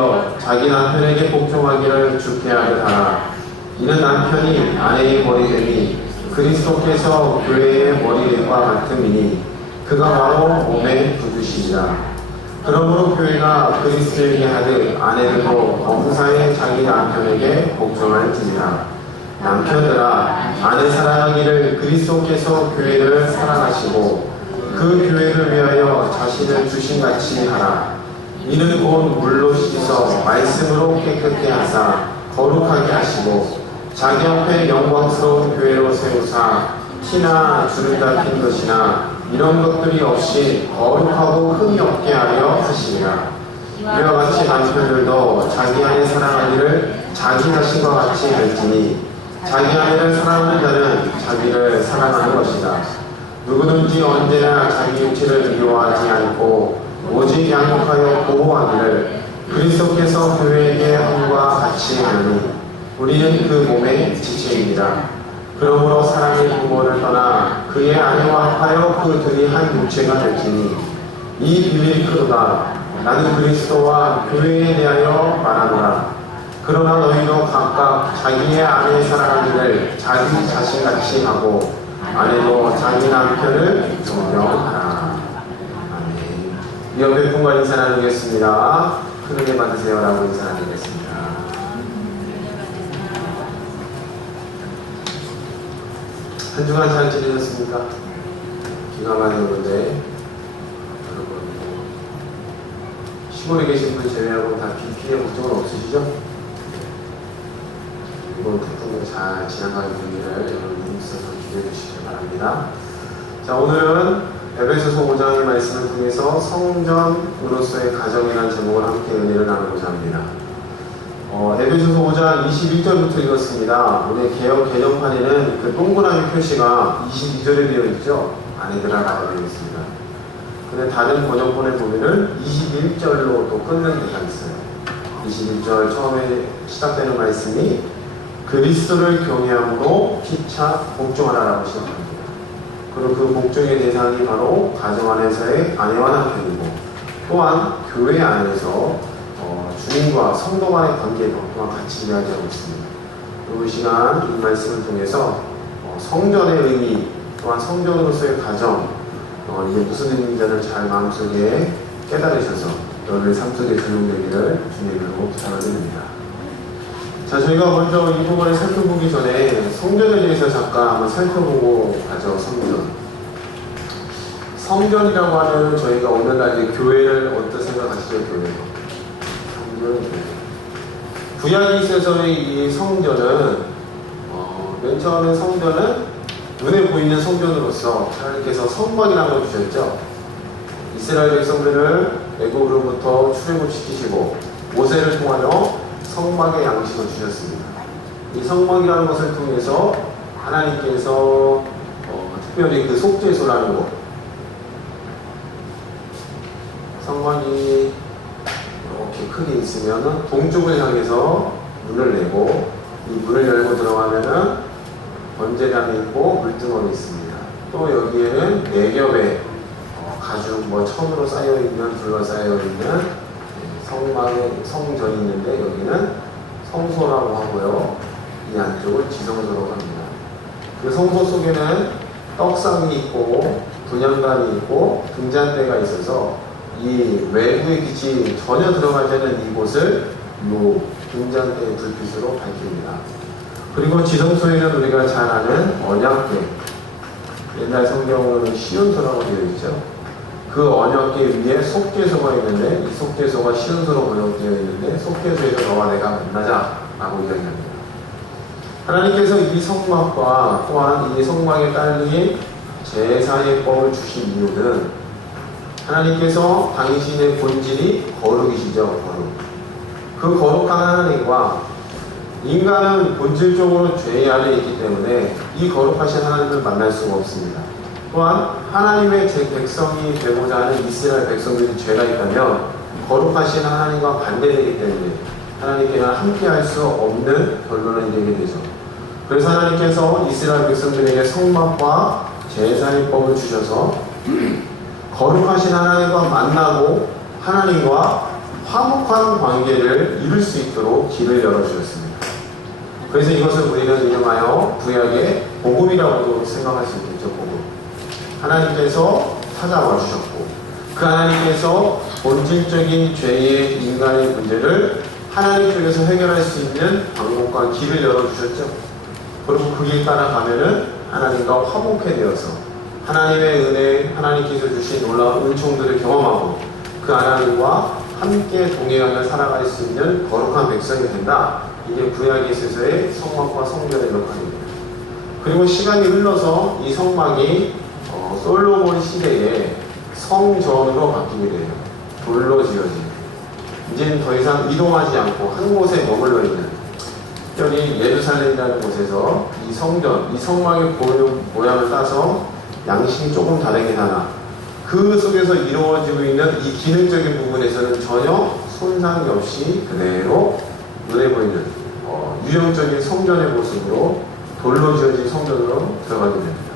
오히려 자기 남편에게 복종하기를 주께 하듯하라. 이는 남편이 아내의 머리됨이 그리스도께서 교회의 머리됨과 같음이니 그가 바로 몸의 구주시니라. 그러므로 교회가 그리스도에게 하듯 아내들도 범사에 자기 남편에게 복종할지니라. 남편들아, 아내 사랑하기를 그리스도께서 교회를 사랑하시고 그 교회를 위하여 자신을 주신같이 하라. 이는 곧 물로 씻어 말씀으로 깨끗게 하사 거룩하게 하시고 자기 앞에 영광스러운 교회로 세우사 티나 주름 닦인 것이나 이런 것들이 없이 거룩하고 흠이 없게 하려 하시니라. 이와 같이 남편들도 자기 아내 사랑하기를 자기 자신과 같이 할지니 자기 아내를 사랑하는 자는 자기를 사랑하는 것이다. 누구든지 언제나 자기 육체를 미워하지 않고 오직 양육하여 보호하기를 그리스도께서 교회에게 함과 같이 하니 우리는 그 몸의 지체입니다. 그러므로 사랑의 부모를 떠나 그의 아내와 합하여 그 둘이 한 육체가 될지니 이 비밀이 크도다. 나는 그리스도와 교회에 대하여 말하노라. 그러나 너희도 각각 자기의 아내 사랑하기를 자기 자신같이 하고 아내도 자기 남편을 존경하라. 아멘. 이 옆에 분과 인사 나누겠습니다. 큰 은혜 받으세요 라고 인사 나누겠습니다. 한 주간 잘 지내셨습니까? 기가 많이 오는데 여러분 시골에 계신 분 제외하고 다 비 피해 걱정은 없으시죠? 이번 태풍으로 잘 지나가는 분들을 여러분 있어서 기대해 주시기 바랍니다. 자, 오늘은 에베소서 5장의 말씀을 통해서 성전으로서의 가정이라는 제목을 함께 은혜를 나누고자 합니다. 에베소서 5장 21절부터 읽었습니다. 우리 개역 개정판에는 그 동그라미 표시가 22절에 되어 있죠. 아내들아 라고 되어 있습니다. 근데 다른 번역본에 보면은 21절로 또 끊는 데가 있어요. 21절 처음에 시작되는 말씀이 그리스도를 경외함으로 피차 복종하라라고 시작합니다. 그리고 그 복종의 대상이 바로 가정 안에서의 아내와 남편이고 또한 교회 안에서 주님과 성도 간의 관계도 또한 같이 이야기하고 있습니다. 이 시간 이 말씀을 통해서 성전의 의미 또한 성전으로서의 가정 이게 무슨 의미인지를 잘 마음속에 깨달으셔서 여러분의 삶 속에 적용되기를 주님으로 부탁을 드립니다. 자, 저희가 먼저 이 부분을 살펴보기 전에 성전에 대해서 잠깐 한번 살펴보고 가죠. 성전이라고 하면 저희가 오늘날 교회를 어떻게 생각하시죠? 교회. 구약에 있어서의 이 성전은 맨 처음에 성전은 눈에 보이는 성전으로서 하나님께서 성막이라는 걸 주셨죠. 이스라엘 백성들을 애굽으로부터 출애굽 시키시고 모세를 통하여 성막의 양식을 주셨습니다. 이 성막이라는 것을 통해서 하나님께서 특별히 그 속죄소라는 곳 성막이 이렇게 크게 있으면 동쪽을 향해서 문을 내고 이 문을 열고 들어가면은 번제단이 있고 물등원이 있습니다. 또 여기에는 4겹의 가죽 천으로 쌓여있는 둘러싸여있는 성전이 있는데 여기는 성소라고 하고요. 이 안쪽을 지성소라고 합니다. 그 성소 속에는 떡상이 있고 분향단이 있고 등잔대가 있어서 이 외부의 빛이 전혀 들어가지 않는 이곳을 이 등잔대의 불빛으로 밝힙니다. 그리고 지성소에는 우리가 잘 아는 언약궤, 옛날 성경으로는 시온소라고 되어 있죠. 그 언약궤 위에 속죄소가 있는데 이 속죄소가 시온소로 번역되어 있는데 속죄소에서 너와 내가 만나자 라고 이야기합니다. 하나님께서 이 성막과 또한 이 성막에 딸린 제사의 법을 주신 이유는 하나님께서 당신의 본질이 거룩이시죠. 거룩. 그 거룩한 하나님과 인간은 본질적으로 죄 안에 있기 때문에 이 거룩하신 하나님을 만날 수가 없습니다. 또한 하나님의 백성이 되고자 하는 이스라엘 백성들이 죄가 있다면 거룩하신 하나님과 반대되기 때문에 하나님께는 함께할 수 없는 결론을 이르게 되죠. 그래서 하나님께서 이스라엘 백성들에게 성막과 제사의 법을 주셔서 거룩하신 하나님과 만나고 하나님과 화목한 관계를 이룰 수 있도록 길을 열어주셨습니다. 그래서 이것을 우리는 이름하여 구약의 복음이라고도 생각할 수 있겠죠. 복음. 하나님께서 찾아와 주셨고 그 하나님께서 본질적인 죄의 인간의 문제를 하나님 쪽에서 해결할 수 있는 방법과 길을 열어주셨죠. 그리고 그 길 따라가면은 하나님과 화목해 되어서 하나님의 은혜, 하나님께서 주신 놀라운 은총들을 경험하고 그 하나님과 함께 동행하며 살아갈 수 있는 거룩한 백성이 된다. 이게 구약에 있어서의 성막과 성전의 역할입니다. 그리고 시간이 흘러서 이 성막이 솔로몬 시대에 성전으로 바뀌게 돼요. 돌로 지어진. 이제는 더 이상 이동하지 않고 한 곳에 머물러 있는, 특별히 예루살렘이라는 곳에서 이 성전, 이 성막의 모양을 따서 양식이 조금 다르긴 하나 그 속에서 이루어지고 있는 이 기능적인 부분에서는 전혀 손상이 없이 그대로 눈에 보이는 유형적인 성전의 모습으로 돌로 지어진 성전으로 들어가게 됩니다.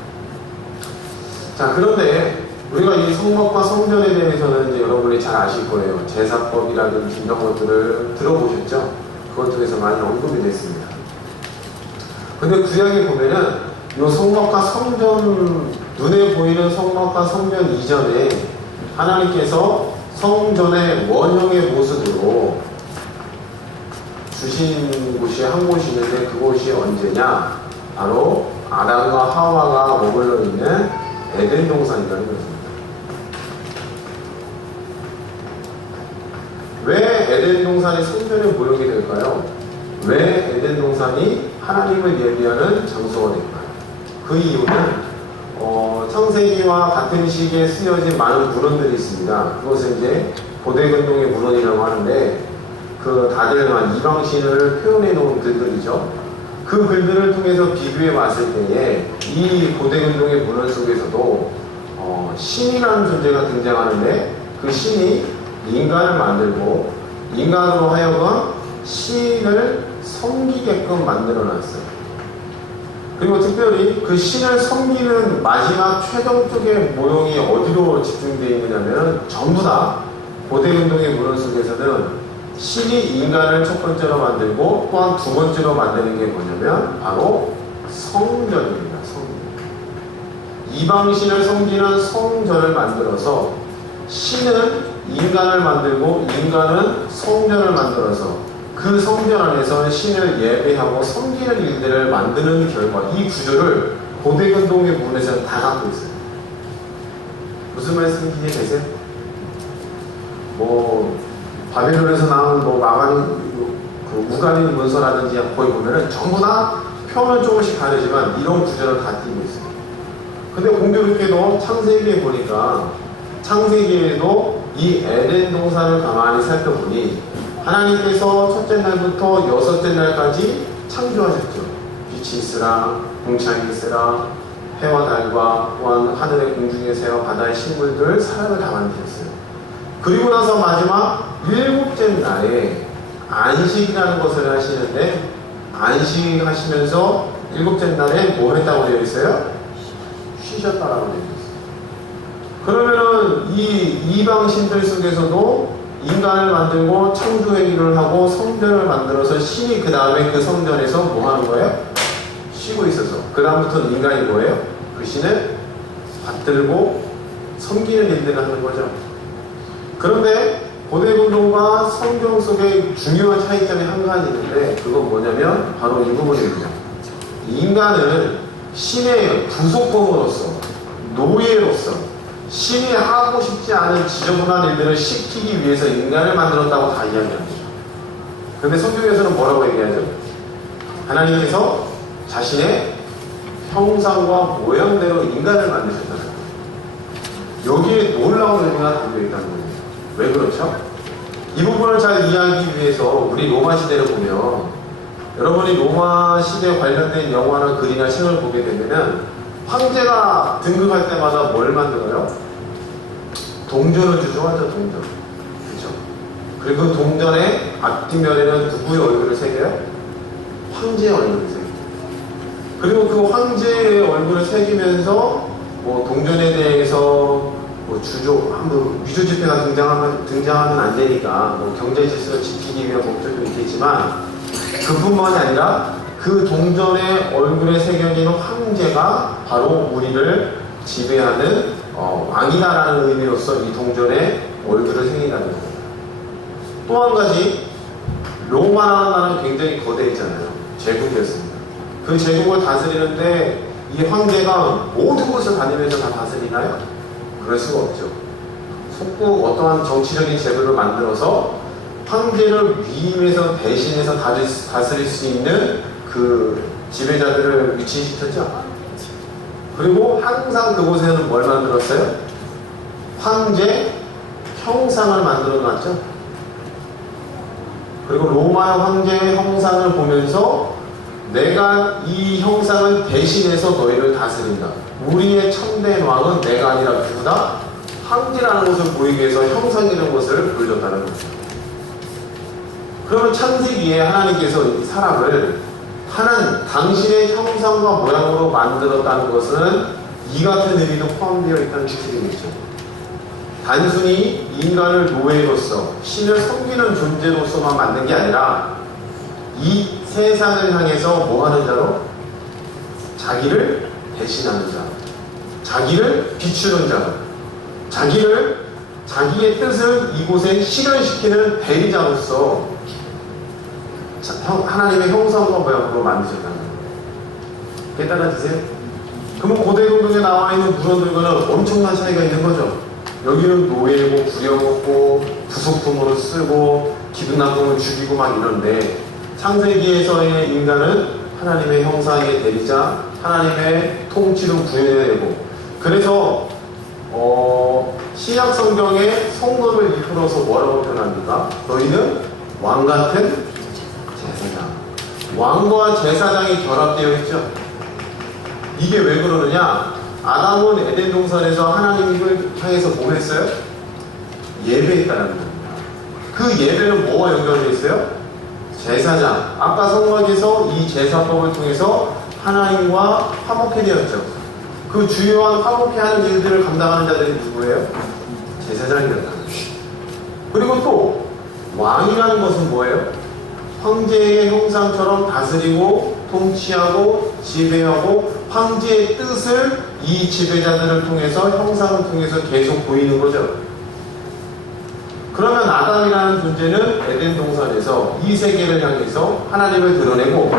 자, 그런데 우리가 이 성막과 성전에 대해서는 이제 여러분이 잘 아실 거예요. 제사법이라든지 이런 것들을 들어보셨죠? 그것들에서 많이 언급이 됐습니다. 근데 구약에 보면은 이 성막과 성전, 눈에 보이는 성막과 성전 이전에 하나님께서 성전의 원형의 모습으로 주신 곳이 한 곳이 있는데 그곳이 언제냐? 바로 아담과 하와가 머물러 있는 에덴 동산이라는 것입니다. 왜 에덴 동산이 성전의 모형이 될까요? 왜 에덴 동산이 하나님을 예비하는 장소가 될까요? 그 이유는 창세기와 같은 시기에 쓰여진 많은 문헌들이 있습니다. 그것은 이제 고대근동의 문헌이라고 하는데 그 다들만 이방신을 표현해 놓은 글들이죠. 그 글들을 통해서 비교해 봤을 때에 이 고대근동의 문헌 속에서도 신이라는 존재가 등장하는데 그 신이 인간을 만들고 인간으로 하여금 신을 섬기게끔 만들어놨어요. 그리고 특별히 그 신을 섬기는 마지막 최종적의 모형이 어디로 집중되어 있느냐면 전부 다 고대운동의 문헌 속에서는 신이 인간을 첫 번째로 만들고 또한 두 번째로 만드는 게 뭐냐면 바로 성전입니다. 성전. 이방신을 섬기는 성전을 만들어서 신은 인간을 만들고 인간은 성전을 만들어서 그 성전 안에서 신을 예배하고 섬기는 일들을 만드는 결과 이 구조를 고대근동의 문에서는 다 갖고 있어요. 무슨 말씀인지 이해되세요? 바벨론에서 나온 우가린 문서라든지 거기 보면은 전부 다 표현은 조금씩 다르지만 이런 구조를 다 띄고 있어요. 근데 공교롭게도 창세기에 보니까 창세기에도 이 에덴 동산을 가만히 살펴보니 하나님께서 첫째 날부터 여섯째 날까지 창조하셨죠. 빛이 있으라, 공창이 있으라, 해와 달과 또한 하늘의 공중의 새와 바다의 식물들 사람을 다 만드셨어요. 그리고 나서 마지막 일곱째 날에 안식이라는 것을 하시는데 안식하시면서 일곱째 날에 뭐 했다고 되어 있어요? 쉬셨다라고 되어 있어요. 그러면은 이 이방신들 속에서도 인간을 만들고 창조회기를 하고 성전을 만들어서 신이 그 다음에 그 성전에서 뭐 하는 거예요? 쉬고 있어서 그 다음부터는 인간이 뭐예요? 그 신을 받들고 섬기는 일들을 하는 거죠. 그런데 고대근동과 성경 속의 중요한 차이점이 한 가지 있는데 그건 뭐냐면 바로 이 부분입니다. 인간은 신의 부속범으로서 노예로서 신이 하고 싶지 않은 지저분한 일들을 시키기 위해서 인간을 만들었다고 다 이야기합니다. 그런데 성경에서는 뭐라고 얘기하죠? 하나님께서 자신의 형상과 모양대로 인간을 만드셨다는 거예요. 여기에 놀라운 의미가 담겨있다는 거예요. 왜 그렇죠? 이 부분을 잘 이해하기 위해서 우리 로마 시대를 보면 여러분이 로마 시대에 관련된 영화나 글이나 책을 보게 되면은 황제가 등극할 때마다 뭘 만들어요? 동전을 주조하죠, 동전. 그렇죠? 그리고 그 동전의 앞뒷면에는 누구의 얼굴을 새겨요? 황제의 얼굴을 새겨요. 그리고 그 황제의 얼굴을 새기면서 동전에 대해서 뭐 한번 위조 지폐가 등장하면 안 되니까 뭐 경제 질서를 지키기 위한 목적도 있겠지만 그뿐만이 아니라 그 동전의 얼굴에 새겨진 황제가 바로 우리를 지배하는 왕이다라는 의미로서 이 동전에 얼굴을 새긴다는 겁니다. 또 한 가지, 로마라는 나라는 굉장히 거대했잖아요. 제국이었습니다. 그 제국을 다스리는데 이 황제가 모든 것을 다니면서 다 다스리나요? 그럴 수가 없죠. 속국 어떠한 정치적인 제도를 만들어서 황제를 위임해서 대신해서 다스릴 수 있는 그 지배자들을 위치시켰죠. 그리고 항상 그곳에는 뭘 만들었어요? 황제 형상을 만들어 놨죠. 그리고 로마 황제의 형상을 보면서 내가 이 형상을 대신해서 너희를 다스린다. 우리의 참된 왕은 내가 아니라 누구다? 황제라는 것을 보이기 위해서 형상이라는 것을 보여줬다는 거죠. 그러면 창세기에 하나님께서 이 사람을 당신의 형상과 모양으로 만들었다는 것은 이 같은 의미도 포함되어 있다는 뜻이겠죠. 단순히 인간을 노예로서 신을 섬기는 존재로서만 만든 게 아니라 이 세상을 향해서 뭐 하는 자로? 자기를 대신하는 자, 자기를 비추는 자, 자기의 뜻을 이곳에 실현시키는 대리자로서 하나님의 형상과 모양으로 만드셨다는 거예요. 깨달아지세요? 그러면 고대 동동에 나와 있는 물건들과는 엄청난 차이가 있는 거죠. 여기는 노예고 부려먹고 부속품으로 쓰고 기분 나쁘면 죽이고 막 이런데 창세기에서의 인간은 하나님의 형상의 대리자, 하나님의 통치로 구현해내고 그래서 신약 성경의 성도를 이끌어서 뭐라고 표현합니까? 너희는 왕같은 제사장. 왕과 제사장이 결합되어 있죠. 이게 왜 그러느냐? 아담은 에덴 동산에서 하나님을 향해서 뭐 했어요? 예배했다는 겁니다. 그 예배는 뭐와 연결되어 있어요? 제사장. 아까 성막에서 이 제사법을 통해서 하나님과 화목해 되었죠. 그 주요한 화목해 하는 일들을 감당하는 자들이 누구예요? 제사장이었다는 거예요. 그리고 또 왕이라는 것은 뭐예요? 황제의 형상처럼 다스리고 통치하고 지배하고 황제의 뜻을 이 지배자들을 통해서 형상을 통해서 계속 보이는 거죠. 그러면 아담이라는 존재는 에덴 동산에서 이 세계를 향해서 하나님을 드러내고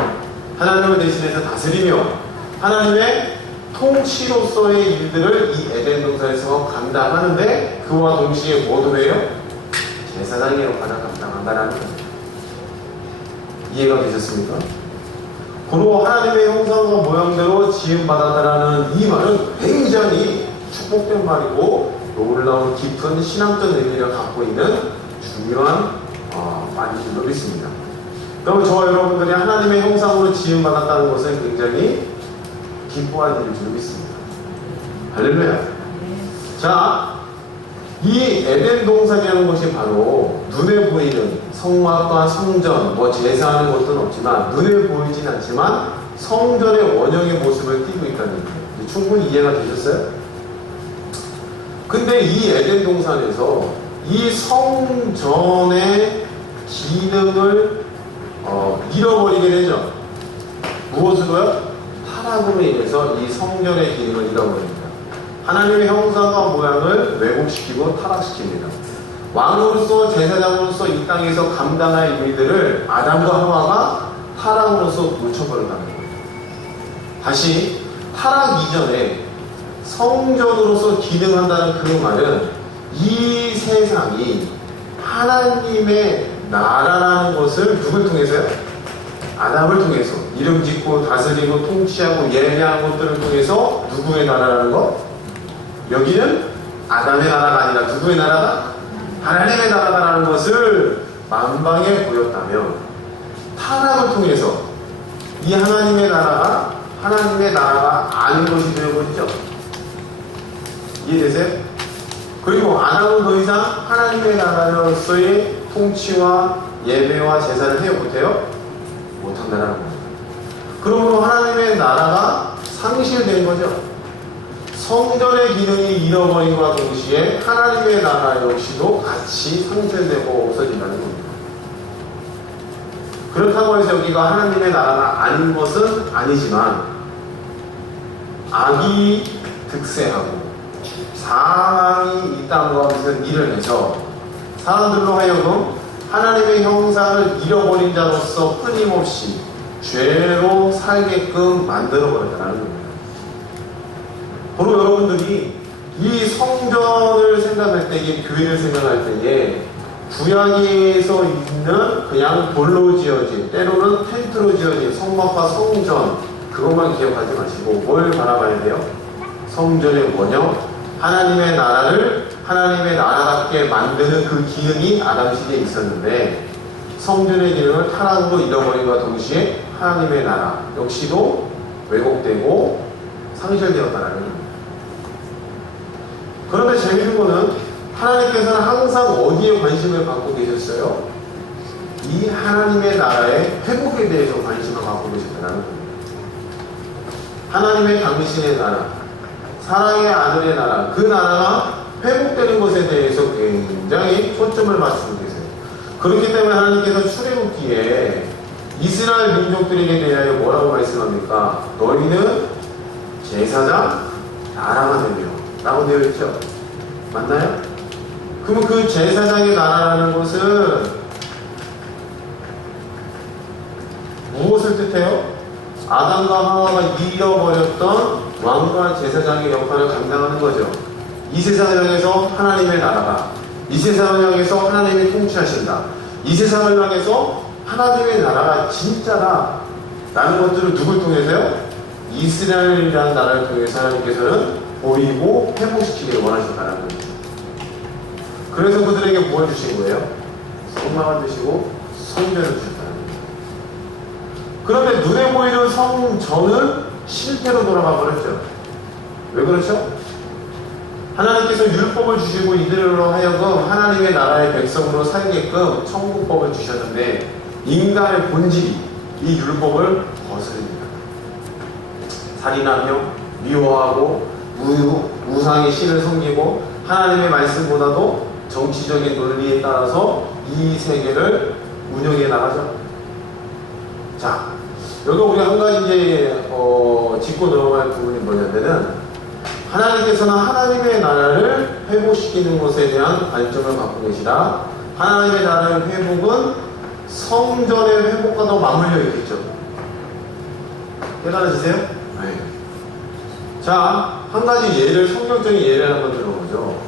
하나님을 대신해서 다스리며 하나님의 통치로서의 일들을 이 에덴 동산에서 감당하는데 그와 동시에 뭐도 해요? 제사장의 역할을 감당한다는 거예요. 이해가 되셨습니까? 그리고 하나님의 형상과 모양대로 지음받았다라는 이 말은 굉장히 축복된 말이고 놀라운 깊은 신앙적 의미를 갖고 있는 중요한 말인 줄로 믿습니다. 그러면 저와 여러분들이 하나님의 형상으로 지음받았다는 것은 굉장히 기뻐할 일인 줄 믿습니다. 할렐루야. 자, 이 에덴 동산이라는 것이 바로 눈에 보이는 성막과 성전, 제사하는 것은 없지만 눈에 보이진 않지만 성전의 원형의 모습을 띠고 있다는 거예요. 충분히 이해가 되셨어요? 근데 이 에덴 동산에서 이 성전의 기능을 잃어버리게 되죠. 무엇으로요? 타락으로 인해서 이 성전의 기능을 잃어버립니다. 하나님의 형상과 모양을 왜곡시키고 타락시킵니다. 왕으로서 제사장으로서 이 땅에서 감당할 일들을 아담과 하와가 타락으로서 놓쳐버렸다는 거예요. 다시 타락 이전에 성전으로서 기능한다는 그 말은 이 세상이 하나님의 나라라는 것을 누굴 통해서요? 아담을 통해서 이름 짓고 다스리고 통치하고 예배하는 것들을 통해서 누구의 나라라는 것? 여기는 아담의 나라가 아니라 누구의 나라다? 하나님의 나라다라는 것을 만방에 보였다면 타락을 통해서 이 하나님의 나라가 아닌 것이 되어버리죠. 이해되세요? 그리고 아담은 더 이상 하나님의 나라로서의 통치와 예배와 제사를 해요? 못해요? 못한다는 겁니다. 그러므로 하나님의 나라가 상실된 거죠. 성전의 기능이 잃어버림과 동시에 하나님의 나라 역시도 같이 상실되고 없어진다는 겁니다. 그렇다고 해서 여기가 하나님의 나라가 아닌 것은 아니지만 악이 득세하고 사망이 이 땅 가운데서 일을 해서 사람들로 하여금 하나님의 형상을 잃어버린 자로서 끊임없이 죄로 살게끔 만들어버렸다는 겁니다. 바로 여러분들이 이 성전을 생각할 때, 이 교회를 생각할 때에 구약에서 있는 그냥 돌로 지어진, 때로는 텐트로 지어진 성막과 성전, 그것만 기억하지 마시고 뭘 바라봐야 돼요? 성전의 원형, 하나님의 나라를 하나님의 나라답게 만드는 그 기능이 아담 시대에 있었는데, 성전의 기능을 타락으로 잃어버림과 동시에 하나님의 나라 역시도 왜곡되고 상실되었다는 겁니다. 그런데 재밌는 거는 하나님께서는 항상 어디에 관심을 갖고 계셨어요? 이 하나님의 나라의 회복에 대해서 관심을 갖고 계셨다는 겁니다. 하나님의 당신의 나라, 사랑의 아들의 나라, 그 나라가 회복되는 것에 대해서 굉장히 초점을 맞추고 계세요. 그렇기 때문에 하나님께서 출애굽기에 이스라엘 민족들에게 대하여 뭐라고 말씀합니까? 너희는 제사장 나라가 되며 라고 되어 있죠. 맞나요? 그러면 그 제사장의 나라라는 것은 무엇을 뜻해요? 아담과 하와가 잃어버렸던 왕과 제사장의 역할을 감당하는 거죠. 이 세상을 향해서 하나님의 나라가, 이 세상을 향해서 하나님이 통치하신다, 이 세상을 향해서 하나님의 나라가 진짜다 라는 것들을 누굴 통해서요? 이스라엘이라는 나라를 통해서 하나님께서는 보이고 회복시키기를 원하셨다는 겁니다. 그래서 그들에게 뭘 주신 거예요? 성막을 주시고 성전을 주셨다는 겁니다. 그런데 눈에 보이는 성전은 실패로 돌아가 버렸죠. 왜 그렇죠? 하나님께서 율법을 주시고 이들로 하여금 하나님의 나라의 백성으로 살게끔 천국법을 주셨는데, 인간의 본질이 이 율법을 거스릅니다. 살인하며 미워하고 우상의 신을 섬기고 하나님의 말씀보다도 정치적인 논리에 따라서 이 세계를 운영해 나가죠. 자, 여기 우리 한 가지 이제 짚고 넘어갈 부분이 뭐냐면은, 하나님께서는 하나님의 나라를 회복시키는 것에 대한 관점을 갖고 계시다. 하나님의 나라의 회복은 성전의 회복과도 맞물려 있겠죠. 깨달아지세요? 네. 자, 한 가지 예를, 성경적인 예를 한번 들어보죠.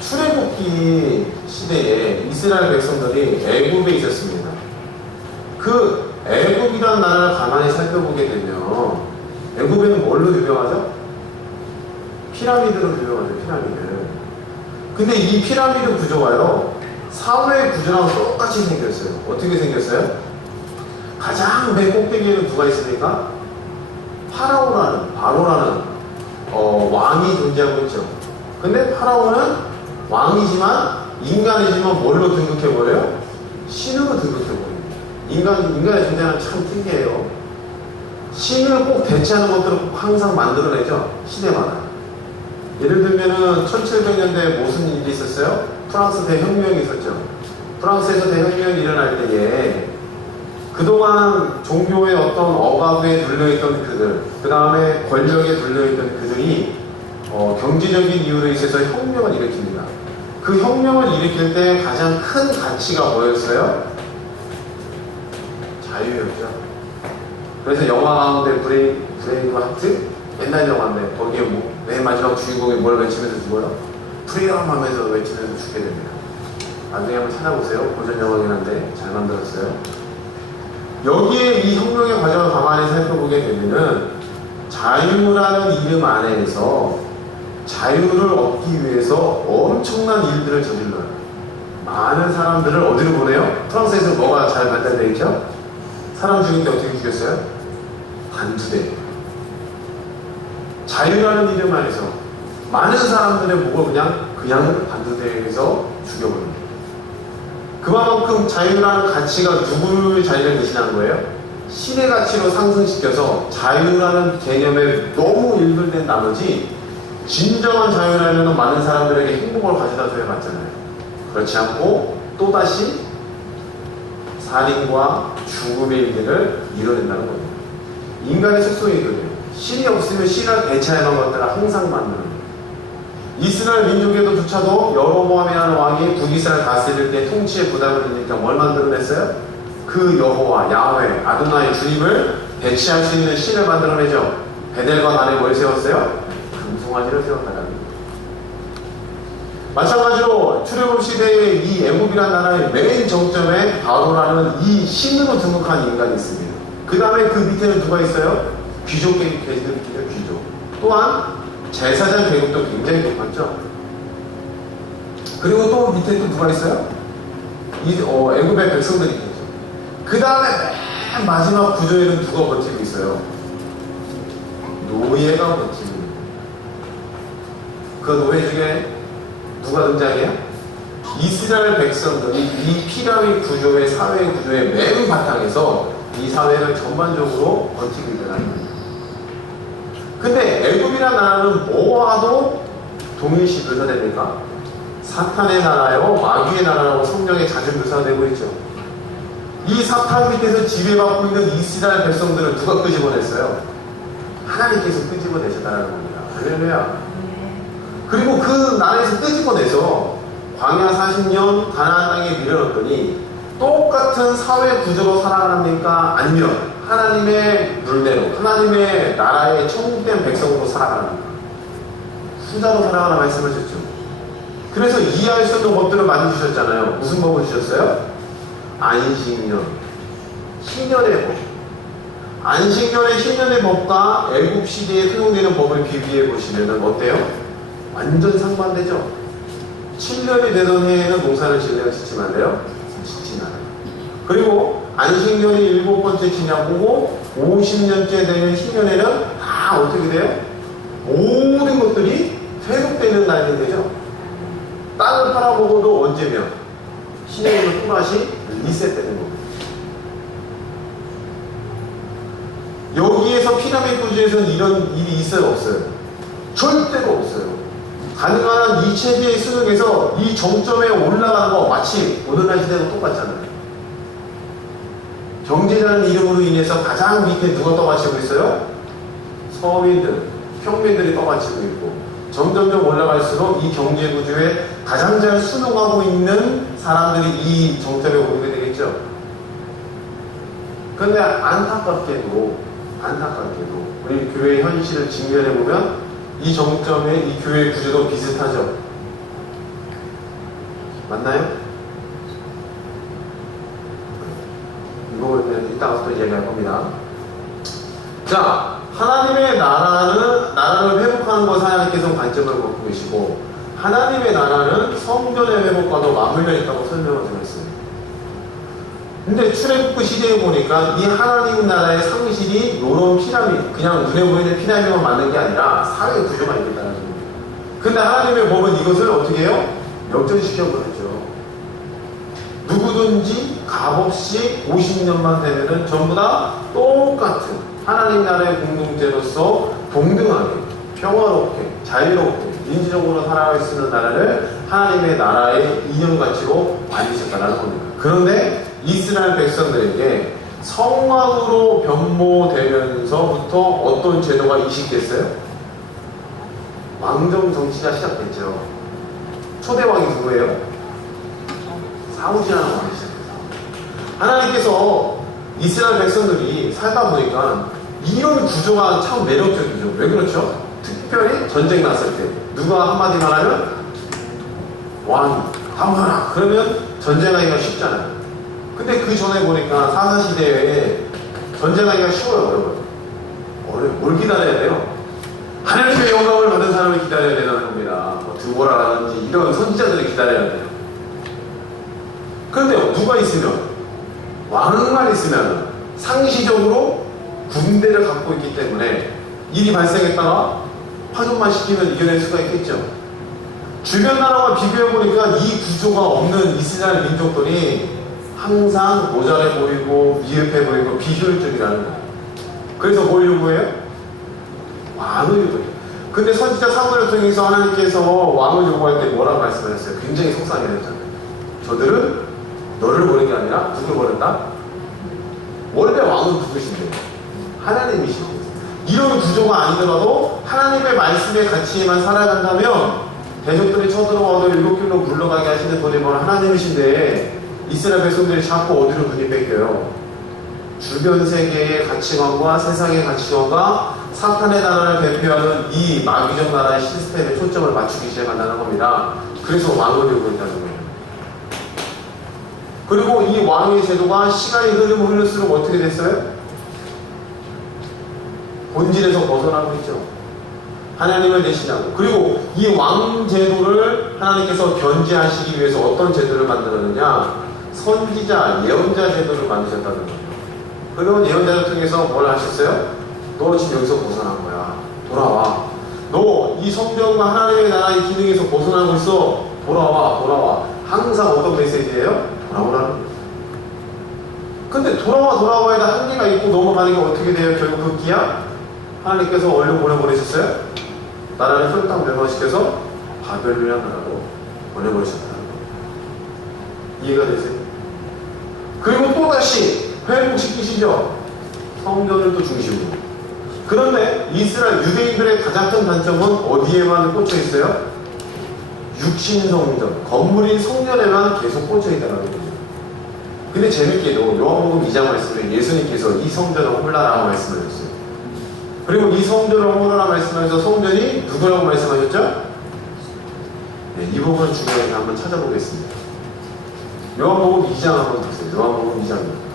출애굽기 시대에 이스라엘 백성들이 애굽에 있었습니다. 그 애굽이라는 나라를 가만히 살펴보게 되면 애굽에는 뭘로 유명하죠? 피라미드로 유명하죠. 피라미드. 근데 이 피라미드 구조가요, 사회 구조랑 똑같이 생겼어요. 어떻게 생겼어요? 가장 맨 꼭대기에는 누가 있습니까? 바로라는 왕이 존재하고 있죠. 근데 파라오는 왕이지만 인간이지만 뭘로 등극해버려요? 신으로 등극해버려요. 인간의 존재는 참 특이해요. 신을 꼭 대체하는 것들을 꼭 항상 만들어내죠. 시대마다. 예를 들면은 1700년대에 무슨 일이 있었어요? 프랑스 대혁명이 있었죠. 프랑스에서 대혁명이 일어날 때에 그동안 종교의 어떤 억압에 눌려있던 그들, 그 다음에 권력에 눌려있던 그들이 경제적인 이유로 있어서 혁명을 일으킵니다. 그 혁명을 일으킬 때 가장 큰 가치가 뭐였어요? 자유였죠. 그래서 영화 가운데 브레이브 하트? 옛날 영화인데 거기에 맨 마지막 주인공이 뭘 외치면서 죽어요? 프리덤 하면서 외치면서 죽게 됩니다. 나중에 한번 찾아보세요. 고전 영화긴 한데 잘 만들었어요. 여기에 이 혁명의 과정을 가만히 살펴보게 되면은 자유라는 이름 안에서 자유를 얻기 위해서 엄청난 일들을 저질러요. 많은 사람들을 어디로 보내요? 프랑스에서 뭐가 잘 발달되어 있죠? 사람 죽일 때 어떻게 죽였어요? 단두대. 자유라는 이름 안에서 많은 사람들의 목을 그냥 단두대에서 죽여버립니다. 그만큼 자유라는 가치가 누구를 자유를 대신한 거예요? 신의 가치로 상승시켜서 자유라는 개념에 너무 일들된 나머지 진정한 자유라면 많은 사람들에게 행복을 가져다 줘야 맞잖아요. 그렇지 않고 또다시 살인과 죽음의 일들을 이뤄낸다는 겁니다. 인간의 속성이 그래요. 신이 없으면 신을 대체하는 것들을 항상 만드는 거예요. 이스라엘 민족에도 조차도 여로보암이라는 왕이 북이스라엘 다스릴 때 통치에 부담을 드니까 뭘 만들어냈어요? 그 여호와, 야훼, 아도나이 주님을 대체할 수 있는 신을 만들어내죠. 베델과 단에 뭘 세웠어요? 금송아지를 세웠다는 거예요. 마찬가지로 출애굽 시대의 이 애굽이라는 나라의 메인 정점에 바로라는 이 신으로 등극한 인간이 있습니다. 그 다음에 그 밑에는 누가 있어요? 귀족 계급들이 있어요. 귀족. 또한 제사장 계급도 굉장히 높았죠. 그리고 또 밑에 또 누가 있어요? 애굽의 백성들이 있죠. 그 다음에 맨 마지막 구조에는 누가 버티고 있어요? 노예가 버티고 있는 거예요. 그 노예 중에 누가 등장해요? 이스라엘 백성들이 이 피라미드 구조의 사회 구조의 맨 바탕에서 이 사회를 전반적으로 버티고 있다는 거예요. 근데 애굽이라는 나라는 뭐와도 동일시 묘사됩니까? 사탄의 나라요, 마귀의 나라라고 성경에 자주 묘사되고 있죠. 이 사탄 밑에서 지배받고 있는 이스라엘 백성들을 누가 끄집어냈어요? 하나님께서 끄집어내셨다는 겁니다. 할렐루야. 그리고 그 나라에서 끄집어내서 광야 40년 가나안 땅에 밀어넣더니 똑같은 사회 구조로 살아갑니까? 아니면 하나님의 물대로 하나님의 나라의 천국된 백성으로 살아갑니까? 후자로 살아가라 말씀하셨죠. 그래서 이해할 수 없는 법들을 많이 주셨잖아요. 무슨 법을 주셨어요? 안식년, 신년의 법. 안식년의 신년의 법과 애굽 시대에 통용되는 법을 비교해 보시면 어때요? 완전 상반되죠. 7년이 되던 해에는 농사를 지으면 짓지 말래요? 짓지 말아요. 그리고 안식년이 7번째 지나고 50년째 되는 신년에는 다 어떻게 돼요? 모든 것들이 회복되는 날이 되죠. 땅을 팔아먹어도 언제면 신년으로 또다시 리셋되는 겁니다. 여기에서 피라미드 구조에서는 이런 일이 있어요? 없어요? 절대로 없어요. 가능한 이 체제의 수능에서 이 정점에 올라가는 거 마치 오늘날 시대도 똑같잖아요. 경제라는 이름으로 인해서 가장 밑에 누가 떠받치고 있어요? 서민들, 평민들이 떠받치고 있고 점점점 올라갈수록 이 경제 구조에 가장 잘 순응하고 있는 사람들이 이 정점에 오르게 되겠죠. 그런데 안타깝게도 우리 교회의 현실을 직면해보면 이 정점에 이 교회의 구조도 비슷하죠. 맞나요? 이거 이따가 또 이야기할 겁니다. 자, 하나님의 나라를 회복하는 것을 하나님께서 관점을 갖고 계시고 하나님의 나라는 성전의 회복과도 맞물려 있다고 설명을 드렸어요. 근데 출애굽 시대에 보니까 이 하나님 나라의 상실이 요런 피라미드, 그냥 눈에 보이는 피라미드만 맞는 게 아니라 사회 구조가 있겠다는 겁니다. 근데 하나님의 법은 이것을 어떻게 해요? 역전시켜버렸죠. 누구든지 값없이 50년만 되면은 전부 다 똑같은 하나님 나라의 공동체로서 동등하게, 평화롭게, 자유롭게, 민주적으로 살아갈 수 있는 나라를 하나님의 나라의 이념가치로 만드셨다는 겁니다. 그런데 이스라엘 백성들에게 성왕으로 변모되면서부터 어떤 제도가 이식됐어요? 왕정 정치가 시작됐죠. 초대왕이 누구예요? 사우지라는 왕이 시작했어요. 하나님께서 이스라엘 백성들이 살다 보니까 이런 구조가 참 매력적이죠. 왜 그렇죠? 특별히 전쟁 났을 때 누가 한마디 말하면 왕이 한마라 그러면 전쟁하기가 쉽잖아요. 근데 그 전에 보니까 사사시대에 전쟁하기가 쉬워요. 여러분. 뭘 기다려야 돼요? 하나님의 영광을 받은 사람을 기다려야 되는 겁니다. 드보라라든지 이런 선지자들을 기다려야 돼요. 그런데 누가 있으면 왕만 있으면 상시적으로 군대를 갖고 있기 때문에 일이 발생했다가 파존만 시키면 이겨낼 수가 있겠죠. 주변 나라와 비교해보니까 이 구조가 없는 이스라엘 민족들이 항상 모자래 보이고 미흡해 보이고 비효율적이라는 거예요. 그래서 뭘 요구해요? 왕을 요구해요. 근데 선지자 사무엘을 통해서 하나님께서 왕을 요구할 때 뭐라고 말씀하셨어요? 굉장히 속상해했잖아요. 저들은 너를 보는 게 아니라 누굴 보낸다? 원래 왕은 누구신데? 하나님이시고, 이런 구조가 아니더라도 하나님의 말씀의 가치에만 살아간다면 대적들이 쳐들어와도 일곱 길로 물러가게 하시는 분이 바로 하나님이신데, 이스라엘 백성들이 자꾸 어디로 눈이 뺏겨요? 주변 세계의 가치관과 세상의 가치관과 사탄의 나라를 대표하는 이 마귀적 나라의 시스템에 초점을 맞추기 시작한다는 겁니다. 그래서 왕을 들고 있다는 거예요. 그리고 이 왕의 제도가 시간이 흐를수록 어떻게 됐어요? 본질에서 벗어나고 있죠. 하나님을 대신하고. 그리고 이 왕 제도를 하나님께서 견제하시기 위해서 어떤 제도를 만들었느냐? 선지자, 예언자 제도를 만드셨다는 거예요. 그러면 예언자를 통해서 뭘 하셨어요? 너 지금 여기서 벗어난 거야. 돌아와. 너 이 성경과 하나님의 나라의 기능에서 벗어나고 있어. 돌아와, 돌아와. 항상 어떤 메시지예요? 돌아오라는 거예요. 근데 돌아와야 다 한계가 있고 넘어가는 게 어떻게 돼요? 결국 그 기야? 하나님께서 얼른 보내버리셨어요? 나라를 홀딱 멸망시켜서 바벨론이라는 나라로 보내버리셨다는 거예요. 이해가 되세요? 그리고 또다시 회복시키시죠? 성전을 또 중심으로. 그런데 이스라엘 유대인들의 가장 큰 단점은 어디에만 꽂혀 있어요? 육신성전, 건물인 성전에만 계속 꽂혀 있다는 거죠. 근데 재밌게도 요한복음 2장 말씀에 예수님께서 이 성전을 홀라라고 말씀하셨어요. 그리고 이 성전을 홀라라 말씀하셔서 성전이 누구라고 말씀하셨죠? 네, 이 부분은 중요하게 한번 찾아보겠습니다. 요한복음 2장 한번 보세요. 요한복음 2장입니다.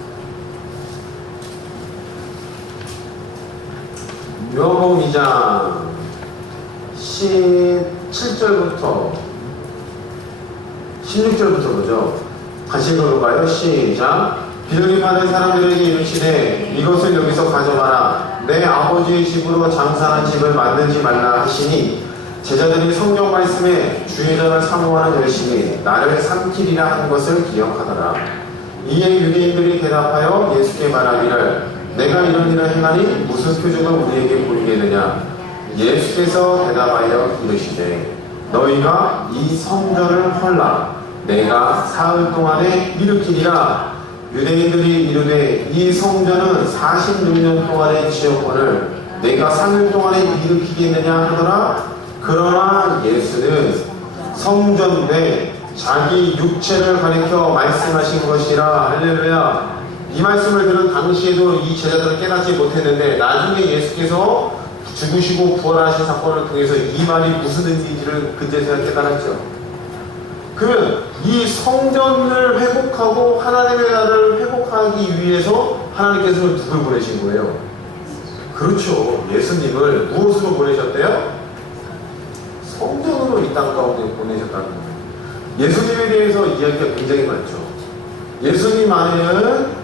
요한복음 2장 17절부터 16절부터 보죠. 다시 읽어볼까요? 시작. 비둘기 파는 사람들에게 이르시되 이것을 여기서 가져가라. 내 아버지의 집으로 장사한 집을 만들지 말라 하시니 제자들이 성경 말씀에 주의 전을 사모하는 열심히 나를 삼키리라 하는 것을 기억하더라. 이에 유대인들이 대답하여 예수께 말하기를 내가 이런 일을 행하니 무슨 표적을 우리에게 보이겠느냐. 예수께서 대답하여 이르시되 너희가 이 성전을 헐라 내가 사흘 동안에 일으키리라. 유대인들이 이르되 이 성전은 46년 동안의 지었거늘 내가 3일 동안에 일으키겠느냐 하더라. 그러나 예수는 성전 내 자기 육체를 가리켜 말씀하신 것이라. 할렐루야. 이 말씀을 들은 당시에도 이 제자들은 깨닫지 못했는데 나중에 예수께서 죽으시고 부활하신 사건을 통해서 이 말이 무슨 의미인지를 그제서야 깨달았죠. 그러면 이 성전을 회복하고 하나님의 나라를 회복하기 위해서 하나님께서 누굴 보내신 거예요? 그렇죠. 예수님을 무엇으로 보내셨대요? 성전으로 이 땅 가운데 보내셨다는 거예요. 예수님에 대해서 이야기가 굉장히 많죠. 예수님 안에는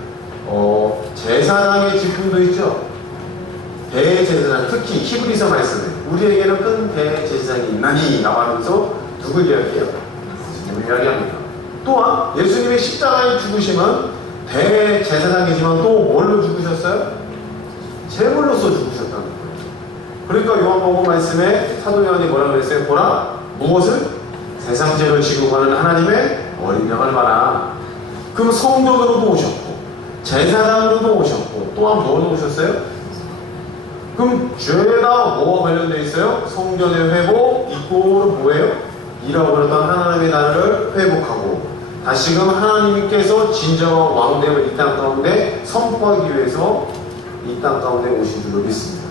제사장의 직분도 있죠. 대제사장, 특히 히브리서 말씀에 우리에게는 큰 대제사장이 있나니 나와면서 누굴 이야기해요? 예수님을 이야기합니다. 또한 예수님의 십자가의 죽으심은 대제사장이지만 또 뭘로 죽으셨어요? 제물로서 죽으셨다는 거예요. 그러니까 요한복음 말씀에 사도 요한이 뭐라고 그랬어요? 보라, 무엇을? 세상 죄를 지고 가는 하나님의 어린 양을 봐라. 그럼 성전으로도 오셨고 제사장으로도 오셨고 또한 뭐로 오셨어요? 그럼 죄다 뭐와 관련되어 있어요? 성전의 회복, 이꼬로 뭐예요? 이라고 그러던 하나님의 나라를 회복하고 다시금 하나님께서 진정한 왕됨을 이 땅 가운데 선포하기 위해서 이 땅 가운데 오신 줄로 믿습니다.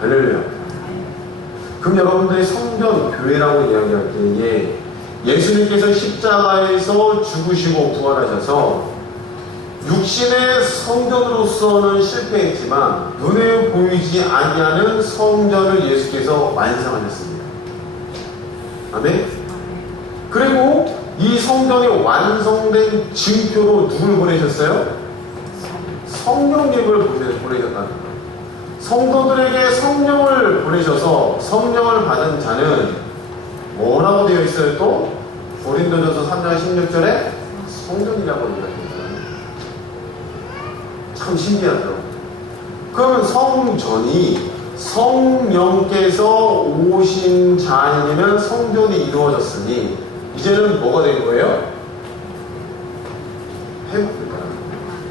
할렐루야. 그럼 여러분들이 성전, 교회라고 이야기할 때에 예수님께서 십자가에서 죽으시고 부활하셔서 육신의 성전으로서는 실패했지만 눈에 보이지 아니하는 성전을 예수께서 완성하셨습니다. 아멘. 그리고 이 성전이 완성된 증표로 누굴 보내셨어요? 성령님을 보내셨다는 거예요. 성도들에게 성령을 보내셔서 성령을 받은 자는 뭐라고 되어 있어요? 또 고린도전서 3장 16절에 성전이라고 이야기합니다. 참 신기하죠. 그럼 성전이 성령께서 오신 자이면 성전이 이루어졌으니 이제는 뭐가 된 거예요? 회복입니다.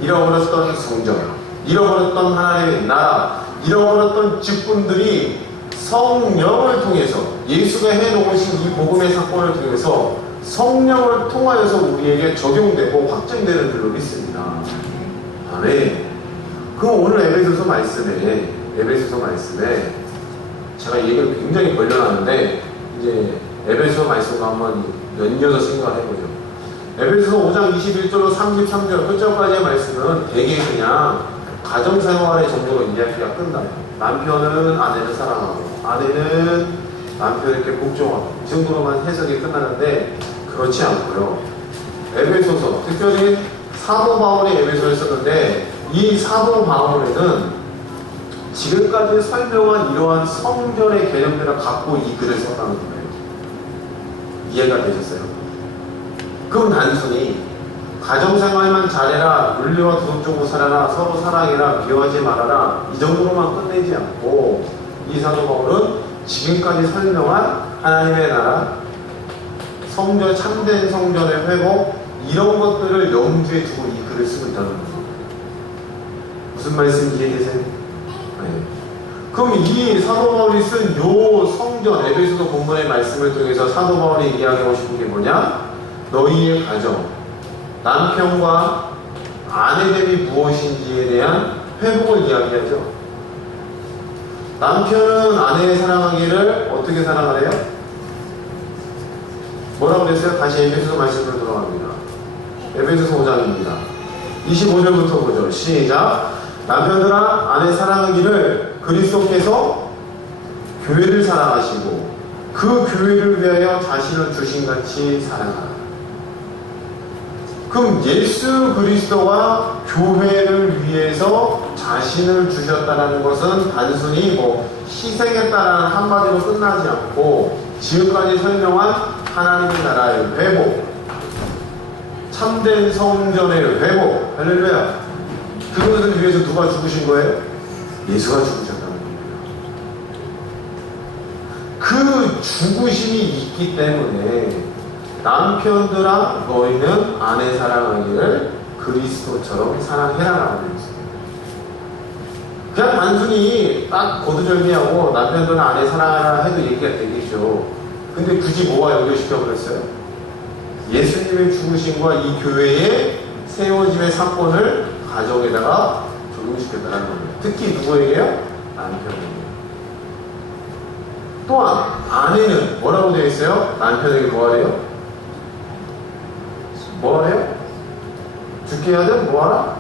잃어버렸던 성전, 잃어버렸던 하나님의 나라, 잃어버렸던 직분들이 성령을 통해서 예수가 해놓으신 이 복음의 사건을 통해서 성령을 통하여서 우리에게 적용되고 확증되는 줄로 믿습니다. 아멘. 그럼 오늘 에베소서 말씀에 제가 얘기를 굉장히 벌려놨는데 이제 에베소서 말씀과 한번 연이어서 생각을 해보죠. 에베소서 5장 21절로 33절 끝절까지의 말씀은 되게 그냥 가정생활의 정도로 이야기가 끝나요. 남편은 아내를 사랑하고 아내는 남편에게 복종하고 이 정도로만 해석이 끝나는데 그렇지 않고요. 에베소서, 특별히 사도 바울이 에베소에 썼는데 이 사도 바울에는 지금까지 설명한 이러한 성전의 개념들을 갖고 이 글을 썼다는 거예요. 이해가 되셨어요? 그럼 단순히 가정생활만 잘해라, 윤리와 도덕적으로 살아라, 서로 사랑해라, 비하하지 말아라 이 정도로만 끝내지 않고 이 사도 바울은 지금까지 설명한 하나님의 나라, 성전, 참된 성전의 회복 이런 것들을 염두에 두고 이 글을 쓰고 있다는 거예요. 무슨 말씀 이해되세요? 네. 그럼 이 사도 바울이 쓴 요 성전 에베소서 본문의 말씀을 통해서 사도 바울이 이야기하고 싶은 게 뭐냐? 너희의 가정, 남편과 아내됨이 무엇인지에 대한 회복을 이야기하죠. 남편은 아내의 사랑하기를 어떻게 사랑하래요? 뭐라고 그랬어요? 다시 에베소서 말씀으로 돌아갑니다. 에베소서 5장입니다. 25절부터 보죠. 시작. 남편들아 아내 사랑하기를 그리스도께서 교회를 사랑하시고 그 교회를 위하여 자신을 주신같이 사랑하라. 그럼 예수 그리스도가 교회를 위해서 자신을 주셨다는 것은 단순히 희생했다는 한마디로 끝나지 않고 지금까지 설명한 하나님의 나라의 회복, 참된 성전의 회복, 할렐루야. 그것을 위해서 누가 죽으신 거예요? 예수가 죽으셨다는 겁니다. 그 죽으심이 있기 때문에 남편들아 너희는 아내 사랑하기를 그리스도처럼 사랑해라라고 되어 있습니다. 그냥 단순히 딱 거두절미하고 남편들은 아내 사랑하라 해도 얘기가 되겠죠. 근데 굳이 뭐와 연결시켜버렸어요? 예수님의 죽으심과 이 교회의 세워짐의 사건을 가정에다가 적용시켰다는 겁니다. 특히 누구에게요? 남편에게. 또한 아내는 뭐라고 되어 있어요? 남편에게 뭐하래요? 뭐하래요? 죽게 하든 뭐하라?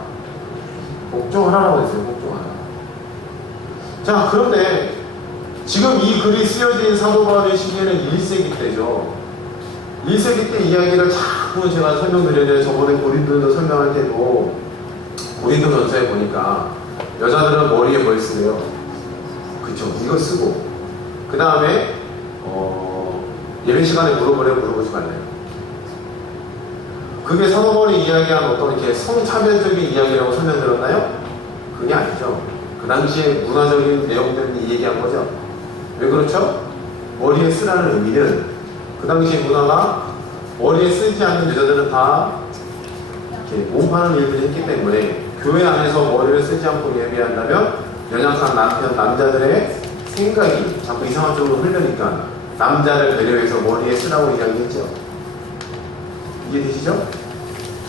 복종하라고 했어요. 복종하라. 자, 그런데 지금 이 글이 쓰여진 사도 바울의 시기에는 1세기 때죠. 1세기 때 이야기를 자꾸 제가 설명드렸는데 저번에 고린도전서 설명할 때도 고린도전서에 보니까 여자들은 머리에 뭘 쓰래요? 그쵸, 이거 쓰고 그 다음에 예배 시간에 물어보지 말래요. 그게 사도 바울이 이야기한 어떤 이렇게 성차별적인 이야기라고 설명드렸나요? 그게 아니죠. 그 당시에 문화적인 내용들이 얘기한 거죠. 왜 그렇죠? 머리에 쓰라는 의미는 그 당시 문화가 머리에 쓰지 않는 여자들은 다 이렇게 몸파는 일들을 했기 때문에 교회 안에서 머리를 쓰지 않고 예배한다면 연약한 남자들의 생각이 자꾸 이상한 쪽으로 흐르니까 남자를 배려해서 머리에 쓰라고 이야기했죠. 이해되시죠?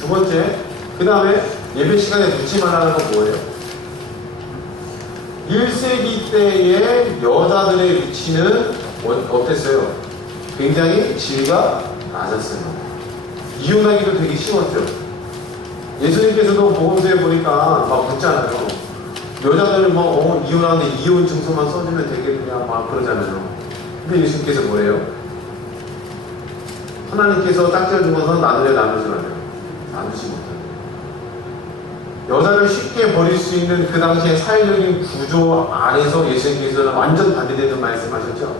두 번째, 그 다음에 예배 시간에 놓지 말라는 건 뭐예요? 1세기 때의 여자들의 위치는 어땠어요? 굉장히 지위가 낮았어요. 이혼하기도 되게 쉬웠죠. 예수님께서도 복음서에 보니까 막 묻잖아요. 여자들은 이혼하는데 이혼 증서만 써주면 되겠냐 막 그러잖아요. 근데 예수님께서 뭐예요? 하나님께서 짝지어 준 것은 나누려 나누지 말아요. 나누지 못해요. 여자를 쉽게 버릴 수 있는 그 당시의 사회적인 구조 안에서 예수님께서는 완전 반대되는 말씀하셨죠.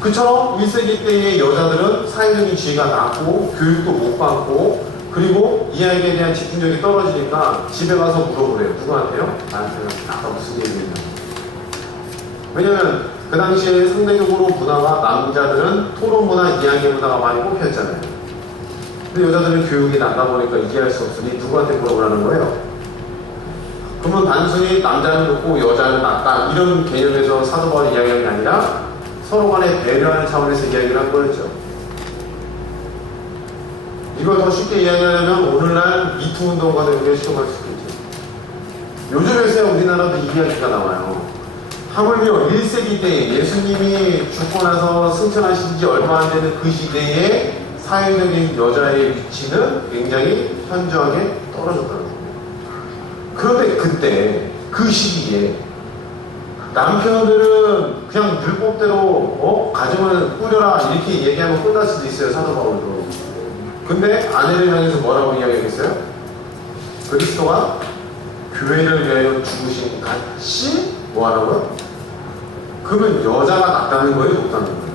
그처럼 1세기 때의 여자들은 사회적인 지위가 낮고 교육도 못 받고 그리고 이야기에 대한 집중력이 떨어지니까 집에 가서 물어보래요. 누구한테요? 나한테는 아까 무슨 얘기했냐. 왜냐면 그 당시에 상대적으로 문화가 남자들은 토론 문화, 이야기 문화가 많이 뽑혔잖아요. 근데 여자들은 교육이 낮다 보니까 이해할 수 없으니 누구한테 물어보라는 거예요? 그러면 단순히 남자는 높고 여자는 낮다 이런 개념에서 사도 바울이 이야기하는 게 아니라 서로 간에 배려하는 차원에서 이야기를 한 거였죠. 이걸 더 쉽게 이야기하려면 오늘날 미투 운동과도 연결시켜볼 수 있죠. 요즘에서야 우리나라도 이 이야기가 나와요. 하물며 1세기 때 예수님이 죽고 나서 승천하신 지 얼마 안 되는 그 시대에 사회적인 여자의 위치는 굉장히 현저하게 떨어졌다는 겁니다. 그런데 그때 그 시기에 남편들은 그냥 율법대로 가정을 꾸려라 이렇게 얘기하면 끝날 수도 있어요. 사도 바울도. 근데 아내를 향해서 뭐라고 이야기했어요? 그리스도가 교회를 위하여 죽으신 같이 뭐하라고요? 그러면 여자가 낫다는 거예요? 높다는 거예요?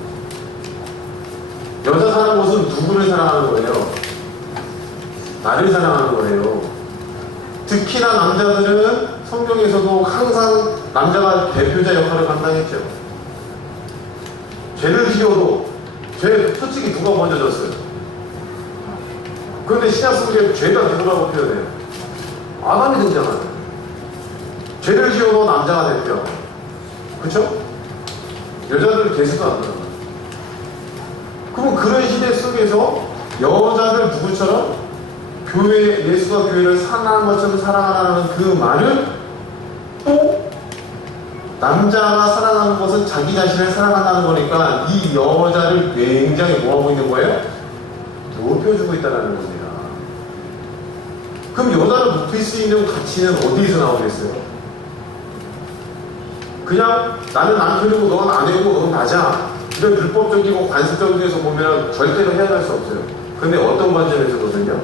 여자 사는 것은 누구를 사랑하는 거예요? 나를 사랑하는 거예요. 특히나 남자들은 성경에서도 항상 남자가 대표자 역할을 감당했죠. 죄를 지어도 죄 솔직히 누가 먼저 졌어요? 그런데 신약 성경에 죄가 누구라고 표현해요? 아담이 등장하죠. 죄를 지어도 남자가 대표. 그쵸? 여자들 개수도 안 들어가요. 그럼 그런 시대 속에서 여자들 누구처럼 교회, 예수가 교회를 사랑하는 것처럼 사랑하라는 그 말을 또 남자가 사랑하는 것은 자기 자신을 사랑한다는 거니까 이 여자를 굉장히 뭐하고 있는 거예요? 높여주고 있다는 겁니다. 그럼 여자를 높일 수 있는 가치는 어디에서 나오겠어요? 그냥 나는 남편이고 넌 아내고 넌 나자 이런 불법적이고 관습적인 데서 보면 절대로 헤어날 수 없어요. 근데 어떤 관점에서거든요?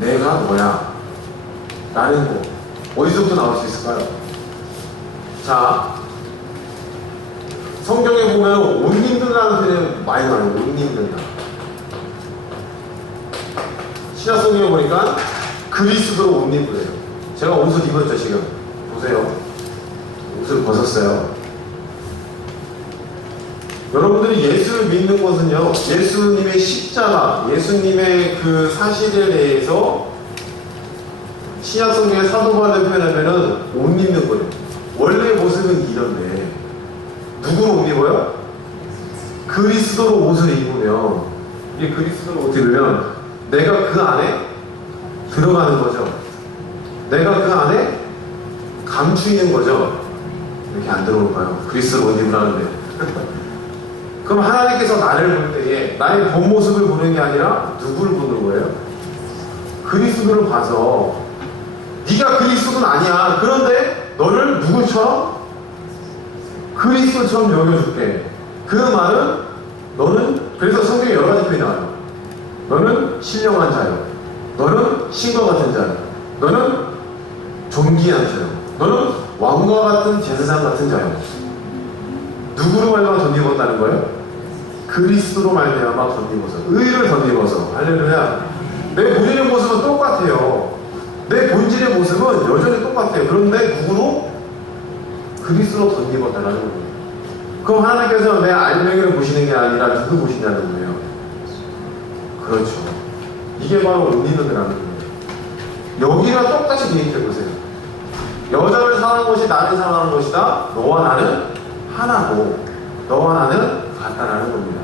내가 너야 라는 거 어디서부터 나올 수 있을까요? 자, 성경에 보면 옷 입는다는 표현이 많이 나와요. 옷 입는다. 신약 성경에 보니까 그리스도로 옷 입으래요. 제가 옷을 입었죠 지금. 보세요. 옷을 벗었어요. 여러분들이 예수를 믿는 것은요, 예수님의 십자가, 예수님의 그 사실에 대해서 신약성경의 사도 바울을 표현하면은 옷 입는 거예요. 원래 모습은 이런데 누구로 옷 입어요? 그리스도로 옷을 입으면, 이게 그리스도로 옷을 입으면 내가 그 안에 들어가는 거죠. 내가 그 안에 감추이는 거죠. 이렇게 안 들어올까요? 그리스도로 옷 입으라는데. 그럼 하나님께서 나를 볼 때에 나의 본 모습을 보는 게 아니라 누구를 보는 거예요? 그리스도를 봐서 네가 그리스도는 아니야. 그런데 너를 누구처럼? 그리스도처럼 여겨줄게. 그 말은 너는, 그래서 성경에 여러 가지 표현이 나와요. 너는 신령한 자요. 너는 신과 같은 자요. 너는 존귀한 자요. 너는 왕과 같은 제사장 같은 자요. 누구로 말미암아 덧입었다는 거예요? 그리스도로 말미암아 덧입어서, 의를 덧입어서. 할렐루야. 내 본인의 모습은 똑같아요. 내 본질의 모습은 여전히 똑같아요. 그런데 누구로? 그리스도로 덧입었다는 거예요. 그럼 하나님께서 내 알맹이를 보시는 게 아니라 누구 보시냐는 거예요. 그렇죠. 이게 바로 옷 입는 거라는 거예요. 여기가 똑같이 대입해 보세요. 여자를 사랑하는 것이 나를 사랑하는 것이다. 너와 나는 하나고 너와 나는 같다라는 겁니다.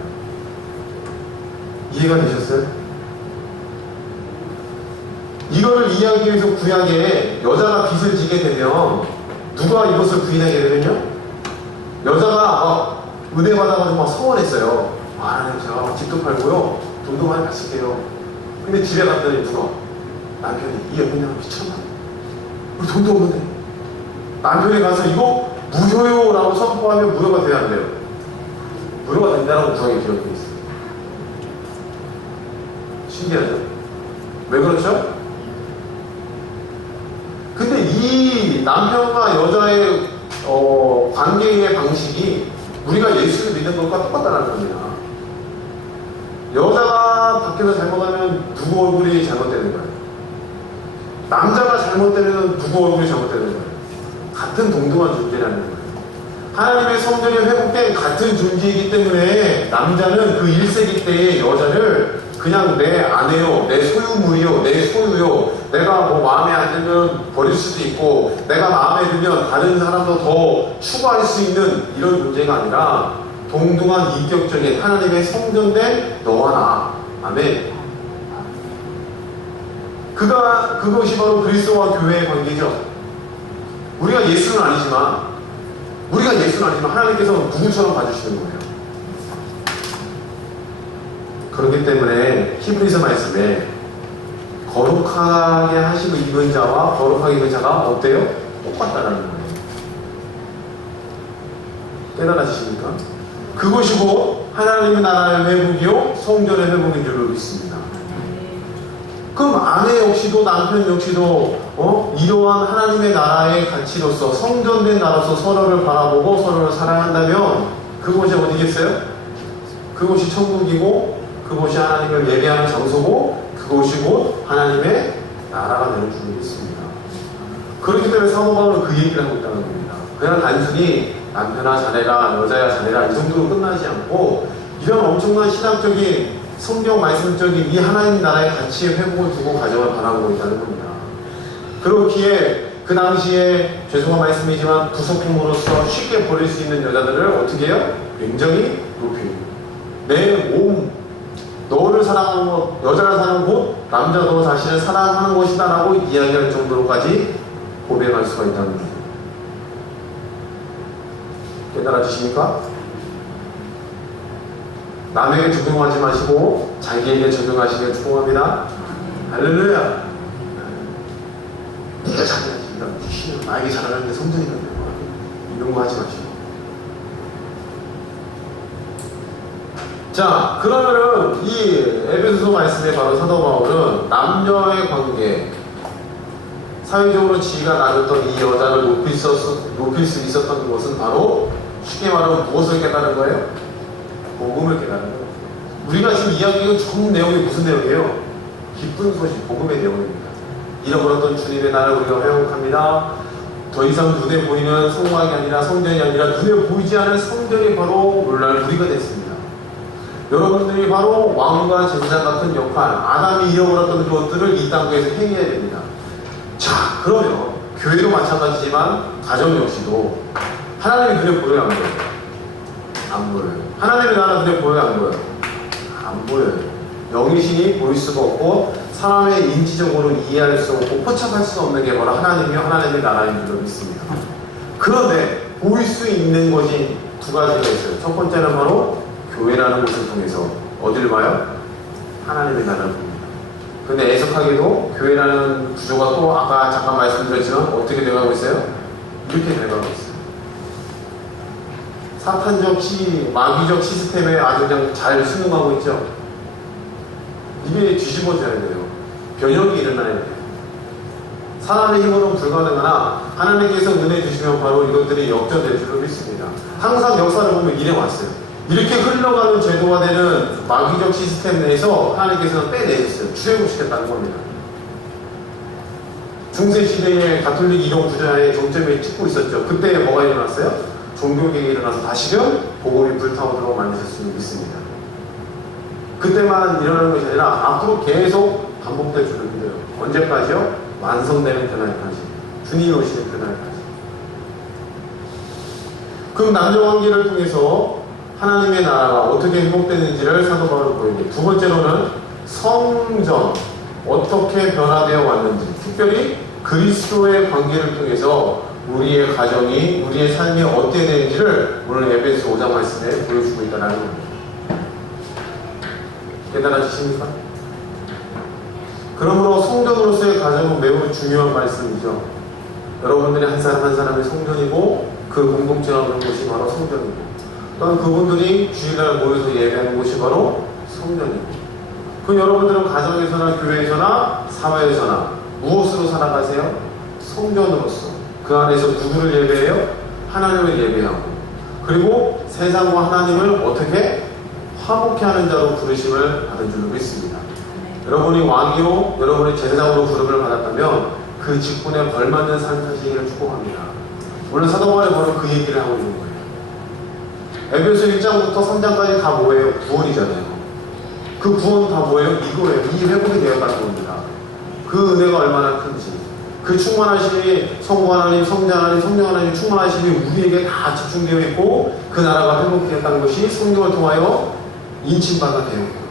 이해가 되셨어요? 이거를 이해하기 위해서 구약에 여자가 빚을 지게 되면 누가 이것을 부인하게 되면요? 여자가 은혜 받아가지고 막 서원했어요. 하나님 제가 집도 팔고요 돈도 많이 받을게요. 근데 집에 갔더니 누가? 남편이 이 여인이랑 미쳤나? 우리 돈도 없는데. 남편이 가서 이거 무효요라고 선포하면 무효가 돼야 안 돼요. 무효가 된다라고 구약에 기록되어 있어요. 신기하죠? 왜 그렇죠? 근데 이 남편과 여자의 관계의 방식이 우리가 예수를 믿는 것과 똑같다는 겁니다. 여자가 밖에서 잘못하면 누구 얼굴이 잘못되는 거예요? 남자가 잘못되면 누구 얼굴이 잘못되는 거예요? 같은 동등한 존재라는 거예요. 하나님의 성전이 회복된 같은 존재이기 때문에 남자는 그 1세기 때의 여자를 그냥 내 아내요, 내 소유물이요, 내 소유요, 내가 뭐 마음에 안 들면 버릴 수도 있고 내가 마음에 들면 다른 사람도 더 추구할 수 있는 이런 존재가 아니라 동등한 인격적인 하나님의 성전된 너와 나. 아멘. 그것이 바로 그리스도와 교회의 관계죠. 우리가 예수는 아니지만 하나님께서 누구처럼 봐주시는 거예요. 그렇기 때문에 히브리서 말씀에 거룩하게 하시고 입은 자와 거룩하게 입은 자가 어때요? 똑같다라는 거예요. 깨달아지십니까? 그것이고 하나님의 나라의 회복이요 성전의 회복인 줄로 믿습니다. 그럼 아내 역시도 남편 역시도 이러한 하나님의 나라의 가치로서 성전된 나라로서 서로를 바라보고 서로를 사랑야 한다면 그곳이 어디겠어요? 그곳이 천국이고 그곳이 하나님을 예배하는 장소고 그곳이 곧 하나님의 나라가 되는 줄로 믿습니다. 그렇기 때문에 사도 바울은 그 얘기를 하고 있다는 겁니다. 그냥 단순히 남편아 자네라 여자야 자네라 이 정도로 끝나지 않고 이런 엄청난 신학적인 성경 말씀적인 이 하나님 나라의 가치의 회복을 두고 가정을 바라보고 있다는 겁니다. 그렇기에 그 당시에 죄송한 말씀이지만 부속품으로서 쉽게 버릴 수 있는 여자들을 어떻게 해요? 굉장히 높이고 내 몸, 너를 사랑하는 것, 여자를 사랑하는 것, 남자 너 자신을 사랑하는 것이다 라고 이야기할 정도로까지 고백할 수가 있다는 겁니다. 깨달아지십니까? 남에게 적용하지 마시고 자기에게 적용하시길 축복합니다. 할렐루야. 네가 잘해야지. 나에게 잘하는데 성전이란다. 이런 거 하지 마시고. 자, 그러면은 이 에베소서 말씀에 바로 사도 바울은 남녀의 관계, 사회적으로 지위가 낮았던 이 여자를 높일 수 있었던 것은 바로 쉽게 말하면 무엇을 깨달은 거예요? 복음을 깨달은 거예요. 우리가 지금 이야기하는 전 내용이 무슨 내용이에요? 기쁜 소식, 복음의 내용입니다. 잃어버렸던 주님의 나라를 우리가 회복합니다. 더 이상 눈에 보이는 성막이 아니라 성전이 아니라 눈에 보이지 않은 성전이 바로 오늘날 우리가 됐습니다. 여러분들이 바로 왕과 제사장 같은 역할, 아담이 잃어버렸던 것들을 이 땅에서 행해야 됩니다. 자, 그러면 교회도 마찬가지지만 가정 역시도 하나님의 눈에 보여요, 안 보여요? 안 보여요. 하나님의 나라 눈에 보여요, 안 보여요? 안 보여요. 영이신이 보일 수가 없고 사람의 인지적으로 이해할 수 없고 포착할 수 없는 게 바로 하나님이요 하나님의 나라인 줄로 믿습니다. 그런데 보일 수 있는 것이 두 가지가 있어요. 첫 번째는 바로 교회라는 곳을 통해서 어디를 봐요? 하나님의 나라를 봅니다. 근데 애석하게도 교회라는 구조가 또 아까 잠깐 말씀드렸지만 어떻게 돼가고 있어요? 이렇게 돼가고 있어요. 사탄적 마귀적 시스템에 아주 그냥 잘 순응하고 있죠. 이게 뒤집어져야 돼요. 변혁이 일어나야 돼요. 사람의 힘으로는 불가능하나 하나님께서 은혜 주시면 바로 이것들이 역전될 줄로 믿습니다. 항상 역사를 보면 이래 왔어요. 이렇게 흘러가는 제도화되는 마귀적 시스템 내에서 하나님께서는 빼내셨어요. 출애굽시켰다는 겁니다. 중세시대의 가톨릭 이론 구조에 정점에 찍고 있었죠. 그때 뭐가 일어났어요? 종교개혁이 일어나서 다시금 복음이 불타오도록 만드셨음을 믿습니다. 그때만 일어나는 것이 아니라 앞으로 계속 반복될 줄을 믿어요. 언제까지요? 완성되는 그날까지. 주님이 오시는 그날까지. 그럼 남녀관계를 통해서 하나님의 나라가 어떻게 회복되는지를 사도 바울은 보이고, 두 번째로는 성전 어떻게 변화되어 왔는지, 특별히 그리스도의 관계를 통해서 우리의 가정이, 우리의 삶이 어떻게 되는지를 오늘 에베소 5장 말씀에 보여주고 있다는 겁니다. 깨달아지십니까? 그러므로 성전으로서의 가정은 매우 중요한 말씀이죠. 여러분들이 한 사람 한 사람이 성전이고 그 공동체가 하는 곳이 바로 성전이고, 또한 그분들이 주일날 모여서 예배하는 곳이 바로 성전이고, 그 여러분들은 가정에서나 교회에서나 사회에서나 무엇으로 살아가세요? 성전으로서. 그 안에서 누구를 예배해요? 하나님을 예배하고, 그리고 세상과 하나님을 어떻게 화목케 하는 자로 부르심을 받은 줄로 믿습니다. 여러분이 왕이요 여러분이 제사장으로 부름을 받았다면 그 직분에 걸맞는 삶 사시기를 축복합니다. 오늘 사도 바울이 바로 그 얘기를 하고 있는 거예요. 에베소 1장부터 3장까지 다 뭐예요? 구원이잖아요. 그 구원 다 뭐예요? 이거예요. 이 회복이 되었다는 겁니다. 그 은혜가 얼마나 큰지, 그 충만하심이 성부 하나님, 성자 하나님, 성령 하나님 충만하심이 우리에게 다 집중되어 있고 그 나라가 회복되었다는 것이 성령을 통하여 인침받아 되었고,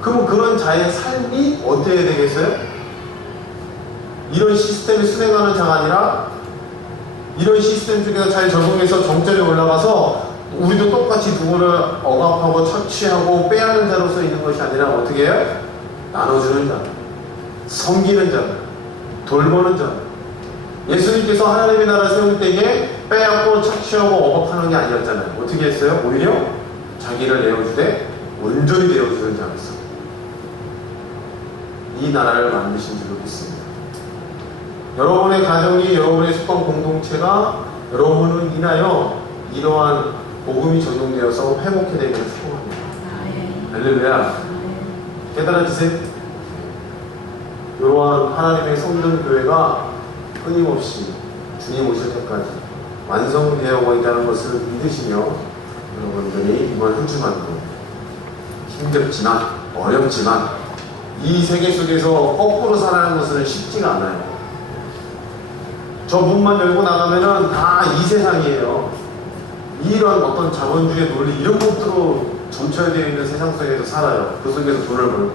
그러면 그런 자의 삶이 어때야 되겠어요? 이런 시스템을 수행하는 자가 아니라 이런 시스템 중에서 잘 적응해서 정점에 올라가서 우리도 똑같이 누구를 억압하고 처치하고 빼앗는 자로서 있는 것이 아니라 어떻게 해요? 나눠주는 자, 섬기는 자, 돌보는 자. 예수님께서 하나님의 나라 세울 때에 빼앗고 착취하고 억압하는 게 아니었잖아요. 어떻게 했어요? 오히려 자기를 내어주되 온전히 내어주는 자였어요. 이 나라를 만드신 줄로 믿습니다. 여러분의 가정이, 여러분의 속한 공동체가 여러분을 인하여 이러한 복음이 적용되어서 회복해 되기를 축복합니다. 할렐루야. 깨달아지세요? 이러한 하나님의 성전 교회가 끊임없이 주님 오실 때까지 완성되어 있다는 것을 믿으시며 여러분들이 이번 한 주만도 힘들지만 어렵지만 이 세계 속에서 거꾸로 살아가는 것은 쉽지가 않아요. 저 문만 열고 나가면은 다 이 세상이에요. 이런 어떤 자본주의 논리 이런 것들로 점철되어 있는 세상 속에서 살아요. 그 속에서 돈을 벌고.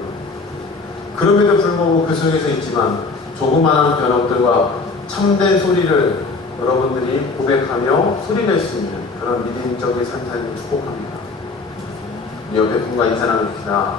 그럼에도 불구하고 그 속에서 있지만 조그마한 변화들과 참된 소리를 여러분들이 고백하며 소리낼 수 있는 그런 믿음적인 삶을 축복합니다. 옆에 분과 인사 나눕시다.